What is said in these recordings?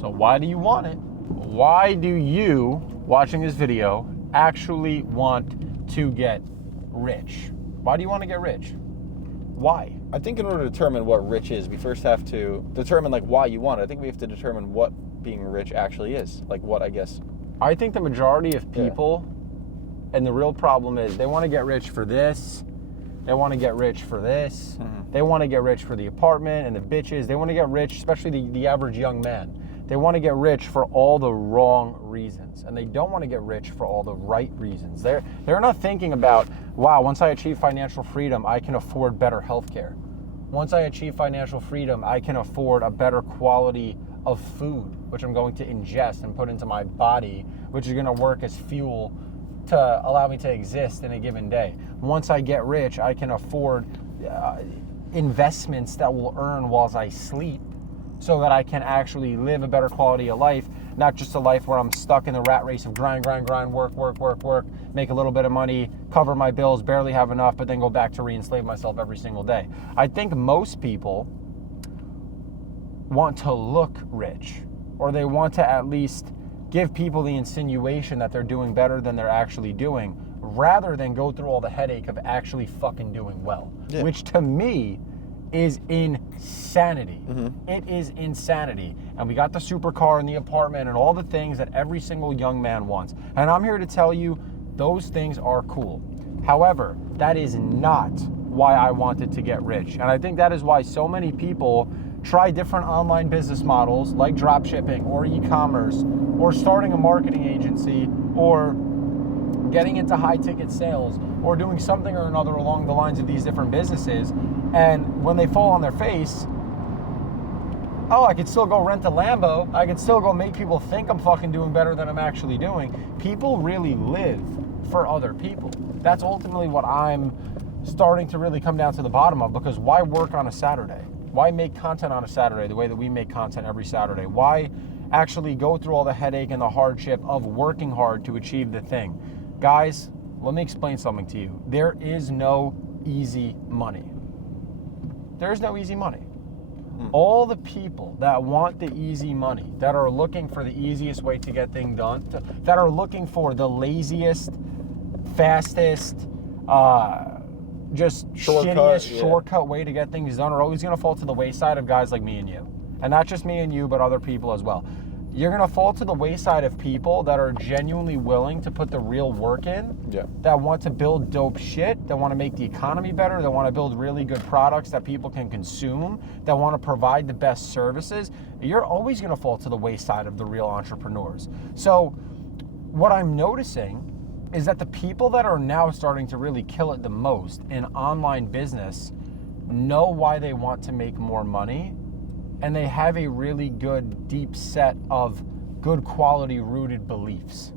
So why do you want it? Why do you, watching this video, actually want to get rich? Why do you want to get rich? Why? I think in order to determine what rich is, we first have to determine like why you want it. I think we have to determine what being rich actually is. Like what, I guess. I think the majority of people, and the real problem is they want to get rich for this, they want to get rich for this, they want to get rich for the apartment and the bitches, they want to get rich, especially the average young man. They want to get rich for all the wrong reasons, and they don't want to get rich for all the right reasons. They're not thinking about, wow, once I achieve financial freedom, I can afford better healthcare. Once I achieve financial freedom, I can afford a better quality of food, which I'm going to ingest and put into my body, which is going to work as fuel to allow me to exist in a given day. Once I get rich, I can afford investments that will earn while I sleep, so that I can actually live a better quality of life, not just a life where I'm stuck in the rat race of grind, work, make a little bit of money, cover my bills, barely have enough, but then go back to re-enslave myself every single day. I think most people want to look rich, or they want to at least give people the insinuation that they're doing better than they're actually doing, rather than go through all the headache of actually fucking doing well, which to me is insanity. It is insanity. And we got the supercar and the apartment and all the things that every single young man wants. And I'm here to tell you those things are cool. However, that is not why I wanted to get rich. And I think that is why so many people try different online business models like drop shipping or e-commerce or starting a marketing agency or getting into high ticket sales or doing something or another along the lines of these different businesses. And when they fall on their face, oh, I could still go rent a Lambo. I could still go make people think I'm fucking doing better than I'm actually doing. People really live for other people. That's ultimately what I'm starting to really come down to the bottom of, because why work on a Saturday? Why make content on a Saturday the way that we make content every Saturday? Why actually go through all the headache and the hardship of working hard to achieve the thing? Guys, let me explain something to you. There is no easy money. There is no easy money. All the people that want the easy money, that are looking for the easiest way to get things done, that are looking for the laziest, fastest, just shortcut way to get things done, are always going to fall to the wayside of guys like me and you. And not just me and you, but other people as well. You're going to fall to the wayside of people that are genuinely willing to put the real work in, that want to build dope shit, that want to make the economy better, that want to build really good products that people can consume, that want to provide the best services. You're always going to fall to the wayside of the real entrepreneurs. So what I'm noticing is that the people that are now starting to really kill it the most in online business know why they want to make more money, and they have a really good deep set of good quality rooted beliefs.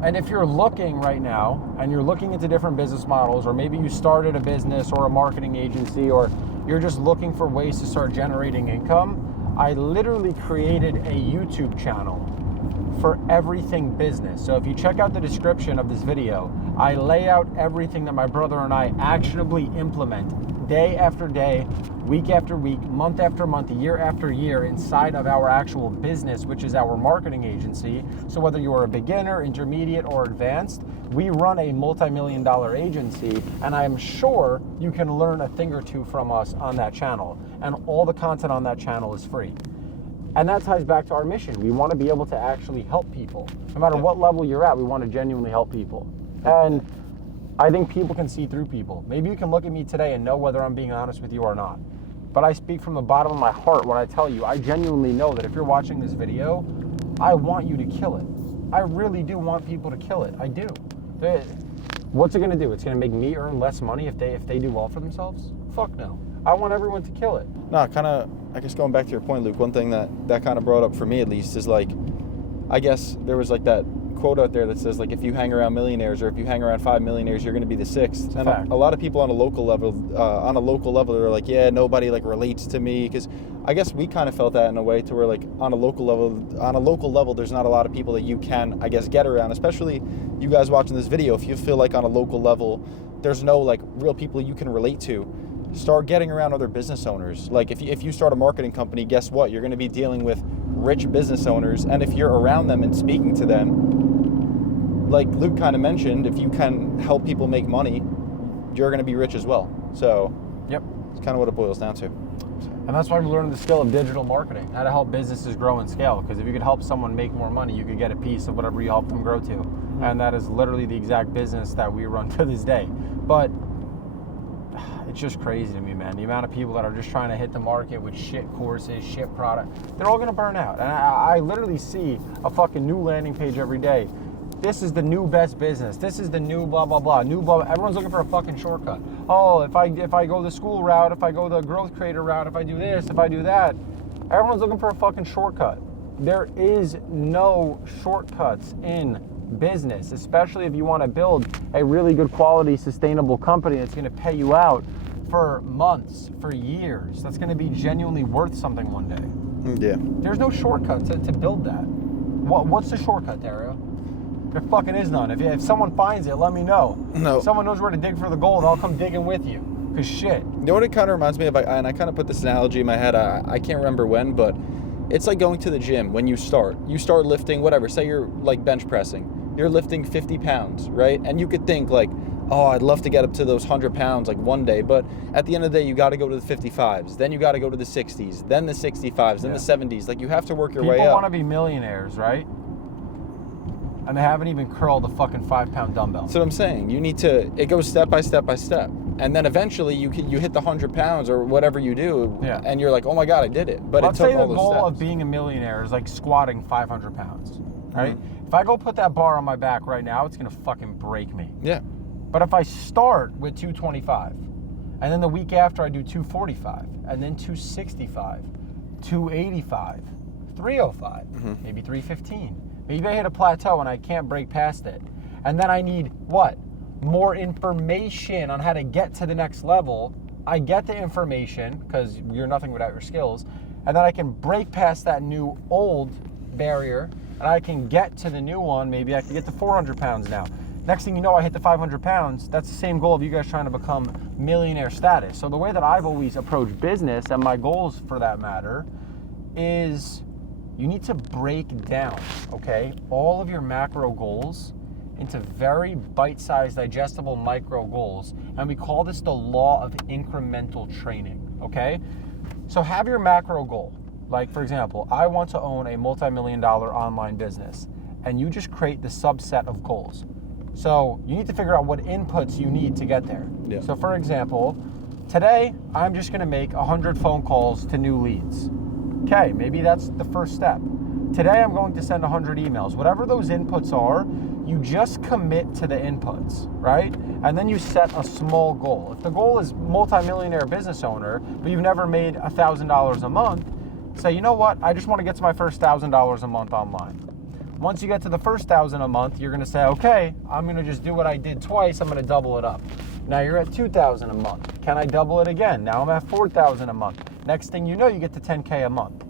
And if you're looking right now and you're looking into different business models, or maybe you started a business or a marketing agency, or you're just looking for ways to start generating income, I literally created a YouTube channel for everything business. So if you check out the description of this video, I lay out everything that my brother and I actionably implement day after day, week after week, month after month, year after year inside of our actual business, which is our marketing agency. So whether you are a beginner, intermediate, or advanced, we run a multi-million-dollar agency, and I'm sure you can learn a thing or two from us on that channel. And all the content on that channel is free. And that ties back to our mission. We want to be able to actually help people. No matter what level you're at, we want to genuinely help people. And I think people can see through people. Maybe you can look at me today and know whether I'm being honest with you or not. But I speak from the bottom of my heart when I tell you, I genuinely know that if you're watching this video, I want you to kill it. I really do want people to kill it. I do. What's it going to do? It's going to make me earn less money if they do well for themselves? Fuck no. I want everyone to kill it. No, kind of, I guess going back to your point, Luke, one thing that kind of brought up for me at least is like, I guess there was like that quote out there that says like, if you hang around millionaires or if you hang around 5 millionaires, you're going to be the sixth. And a lot of people on a local level, they're like, yeah, nobody like relates to me, because I guess we kind of felt that in a way to where like on a local level, there's not a lot of people that you can, I guess, get around, especially you guys watching this video. If you feel like on a local level, there's no like real people you can relate to, start getting around other business owners. Like if you start a marketing company, guess what? You're going to be dealing with rich business owners. And if you're around them and speaking to them, like Luke kind of mentioned, if you can help people make money, you're going to be rich as well. So yep, it's kind of what it boils down to. And that's why we learned the skill of digital marketing, how to help businesses grow and scale. Because if you could help someone make more money, you could get a piece of whatever you help them grow to. Mm-hmm. And that is literally the exact business that we run to this day. But it's just crazy to me, man. The amount of people that are just trying to hit the market with shit courses, shit product, they're all going to burn out. And I literally see a fucking new landing page every day. This is the new best business. This is the new blah, blah, blah. New blah, blah. Everyone's looking for a fucking shortcut. Oh, if I go the school route, if I go the growth creator route, if I do this, if I do that, everyone's looking for a fucking shortcut. There is no shortcuts in business, especially if you want to build a really good quality, sustainable company that's going to pay you out for months, for years. That's going to be genuinely worth something one day. Yeah. There's no shortcut to build that. What's the shortcut, Dario? There fucking is none. If someone finds it, let me know. No. If someone knows where to dig for the gold, I'll come digging with you. Cause shit. You know what it kind of reminds me of? And I kind of put this analogy in my head. I can't remember when, but it's like going to the gym. When you start lifting, whatever. Say you're like bench pressing. You're lifting 50 pounds, right? And you could think like, oh, I'd love to get up to those 100 pounds like one day. But at the end of the day, you got to go to the 55s. Then you got to go to the 60s. Then the 65s. Then the 70s. Like you have to work your way up. People want to be millionaires, right? And they haven't even curled a fucking 5-pound dumbbell. That's what I'm saying. You need to, it goes step by step by step. And then eventually you hit the 100 pounds or whatever you do. Yeah. And you're like, oh my God, I did it. But let's it took say all the those goal steps. of being a millionaire is like squatting 500 pounds, right? Mm-hmm. If I go put that bar on my back right now, it's going to fucking break me. Yeah. But if I start with 225, and then the week after I do 245, and then 265, 285, 305, maybe 315. Maybe I hit a plateau and I can't break past it. And then I need what? More information on how to get to the next level. I get the information, because you're nothing without your skills, and then I can break past that new old barrier, and I can get to the new one. Maybe I can get to 400 pounds now. Next thing you know, I hit the 500 pounds. That's the same goal of you guys trying to become millionaire status. So the way that I've always approached business, and my goals for that matter, is you need to break down, okay, all of your macro goals into very bite-sized, digestible micro goals. And we call this the law of incremental training, okay? So have your macro goal. Like, for example, I want to own a multi-million-dollar online business. And you just create the subset of goals. So you need to figure out what inputs you need to get there. Yeah. So for example, today, I'm just gonna make 100 phone calls to new leads. Okay, maybe that's the first step. Today I'm going to send 100 emails. Whatever those inputs are, you just commit to the inputs, right? And then you set a small goal. If the goal is multi-millionaire business owner, but you've never made $1,000 a month, say, you know what? I just want to get to my first $1,000 a month online. Once you get to the first 1,000 a month, you're going to say, okay, I'm going to just do what I did twice. I'm going to double it up. Now you're at 2,000 a month. Can I double it again? Now I'm at 4,000 a month. Next thing you know, you get to 10K a month.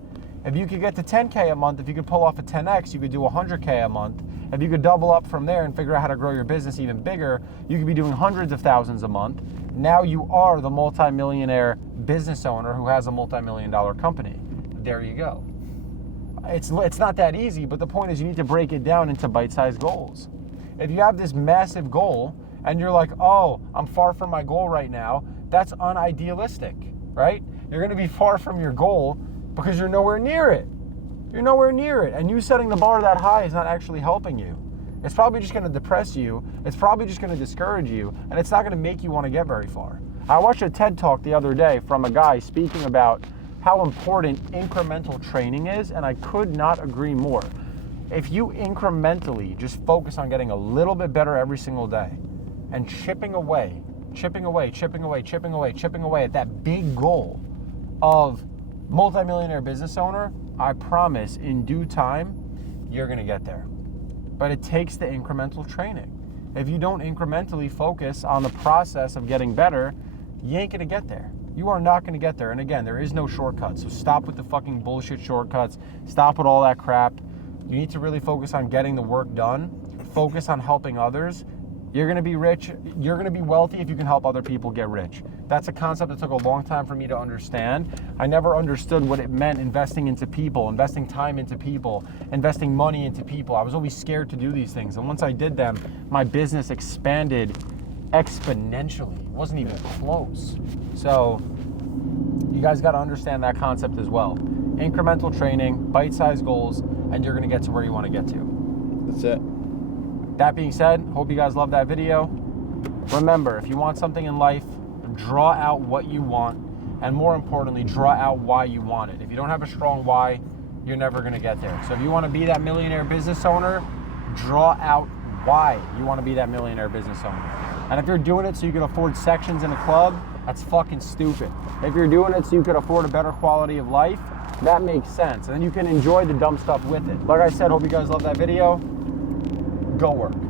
If you could get to 10K a month, if you could pull off a 10X, you could do 100K a month. If you could double up from there and figure out how to grow your business even bigger, you could be doing hundreds of thousands a month. Now you are the multimillionaire business owner who has a multi-million-dollar company. There you go. It's not that easy, but the point is you need to break it down into bite-sized goals. If you have this massive goal and you're like, oh, I'm far from my goal right now, that's unidealistic, right? You're going to be far from your goal because you're nowhere near it. You're nowhere near it. And you setting the bar that high is not actually helping you. It's probably just going to depress you. It's probably just going to discourage you. And it's not going to make you want to get very far. I watched a TED Talk the other day from a guy speaking about how important incremental training is, and I could not agree more. If you incrementally just focus on getting a little bit better every single day and chipping away at that big goal of multimillionaire business owner, I promise in due time, you're going to get there. But it takes the incremental training. If you don't incrementally focus on the process of getting better, you ain't going to get there. You are not going to get there. And again, there is no shortcut. So stop with the fucking bullshit shortcuts. Stop with all that crap. You need to really focus on getting the work done. Focus on helping others. You're going to be rich. You're going to be wealthy if you can help other people get rich. That's a concept that took a long time for me to understand. I never understood what it meant investing into people, investing time into people, investing money into people. I was always scared to do these things. And once I did them, my business expanded exponentially. It wasn't even close. So you guys got to understand that concept as well. Incremental training, bite-sized goals, and you're going to get to where you want to get to. That's it. That being said, hope you guys love that video. Remember, if you want something in life, draw out what you want, and more importantly, draw out why you want it. If you don't have a strong why, you're never going to get there. So if you want to be that millionaire business owner, draw out why you want to be that millionaire business owner. And if you're doing it so you can afford sections in a club, that's fucking stupid. If you're doing it so you can afford a better quality of life, that makes sense. And then you can enjoy the dumb stuff with it. Like I said, hope you guys love that video. Go work.